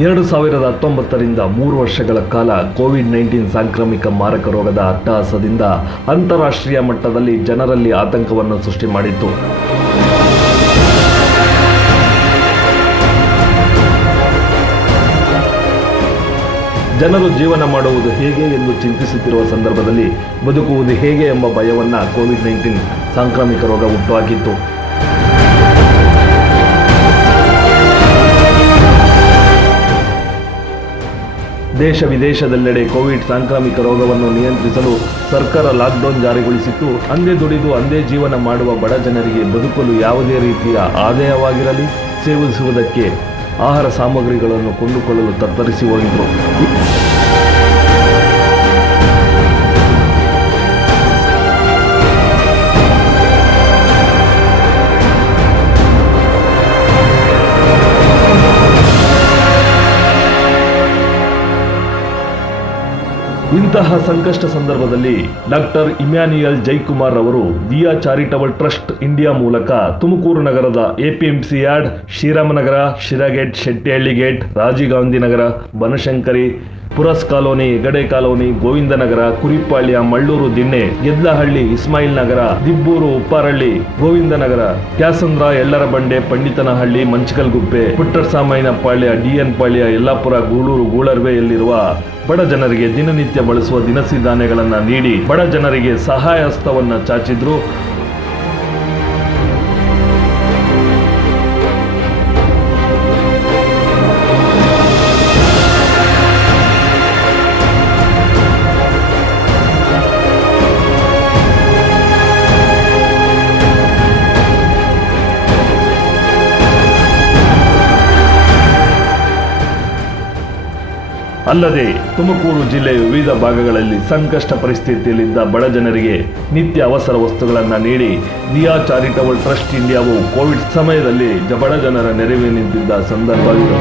2019ರಿಂದ 3 ವರ್ಷಗಳ ಕಾಲ ಕೋವಿಡ್-19 ಸಾಂಕ್ರಾಮಿಕ ಮಾರಕ ರೋಗದ ಅಟ್ಟಹಾಸದಿಂದ ಅಂತಾರಾಷ್ಟ್ರೀಯ ಮಟ್ಟದಲ್ಲಿ ಜನರಲ್ಲಿ ಆತಂಕವನ್ನು ಸೃಷ್ಟಿ ಮಾಡಿತ್ತು. ಜನರು ಜೀವನ ಮಾಡುವುದು ಹೇಗೆ ಎಂದು ಚಿಂತಿಸುತ್ತಿರುವ ಸಂದರ್ಭದಲ್ಲಿ ಬದುಕುವುದು ಹೇಗೆ ಎಂಬ ಭಯವನ್ನು ಕೋವಿಡ್-19 ಸಾಂಕ್ರಾಮಿಕ ರೋಗ ಹುಟ್ಟುಹಾಕಿತ್ತು. ದೇಶ ವಿದೇಶದೆಲ್ಲೆಡೆ ಕೋವಿಡ್ ಸಾಂಕ್ರಾಮಿಕ ರೋಗವನ್ನು ನಿಯಂತ್ರಿಸಲು ಸರ್ಕಾರ ಲಾಕ್ಡೌನ್ ಜಾರಿಗೊಳಿಸಿತ್ತು. ಅಂದೇ ದುಡಿದು ಅಂದೇ ಜೀವನ ಮಾಡುವ ಬಡ ಜನರಿಗೆ ಬದುಕಲು ಯಾವುದೇ ರೀತಿಯ ಆದಾಯವಾಗಿರಲಿ, ಸೇವಿಸುವುದಕ್ಕೆ ಆಹಾರ ಸಾಮಗ್ರಿಗಳನ್ನು ಕೊಂಡುಕೊಳ್ಳಲು ತತ್ತರಿಸಿ ಹೋಗಿದ್ರು. ಇಂತಹ ಸಂಕಷ್ಟ ಸಂದರ್ಭದಲ್ಲಿ ಡಾಕ್ಟರ್ ಇಮ್ಯಾನ್ಯುಯಲ್ ಜೈಕುಮಾರ್ ಅವರು ದಿಯಾ ಚಾರಿಟಬಲ್ ಟ್ರಸ್ಟ್ ಇಂಡಿಯಾ ಮೂಲಕ ತುಮಕೂರು ನಗರದ APMC yard, Shriramanagar, Sira gate, Shettihalli gate, Rajiv Gandhi Nagar, Banashankari, Puras colony, Hegde colony, Govindanagar, Kuripalya, Mallur Dinne, Gedlahalli, Ismail Nagar, Dibbur, Upparahalli, Govindanagar, Kyasandra, Ellara Bande, Panditanahalli, Manchakalguppe, Puttasamayyana Palya, DN Palya, Yellapura, Gulur, ಗೂಳರ್ವೆಯಲ್ಲಿರುವ ಬಡ ಜನರಿಗೆ ದಿನನಿತ್ಯ ಬಳಸುವ ದಿನಸಿ ಧಾನ್ಯಗಳನ್ನು ನೀಡಿ ಬಡ ಜನರಿಗೆ ಸಹಾಯ ಹಸ್ತವನ್ನು ಚಾಚಿದ್ರು. ಅಲ್ಲದೆ ತುಮಕೂರು ಜಿಲ್ಲೆಯ ವಿವಿಧ ಭಾಗಗಳಲ್ಲಿ ಸಂಕಷ್ಟ ಪರಿಸ್ಥಿತಿಯಲ್ಲಿದ್ದ ಬಡ ಜನರಿಗೆ ನಿತ್ಯ ಅವಸರ ವಸ್ತುಗಳನ್ನು ನೀಡಿ ದಿಯಾ ಚಾರಿಟಬಲ್ ಟ್ರಸ್ಟ್ ಇಂಡಿಯಾವು ಕೋವಿಡ್ ಸಮಯದಲ್ಲಿ ಬಡ ಜನರ ನೆರವಿಗೆ ನಿಂತಿದ್ದ ಸಂದರ್ಭವಿದೆ.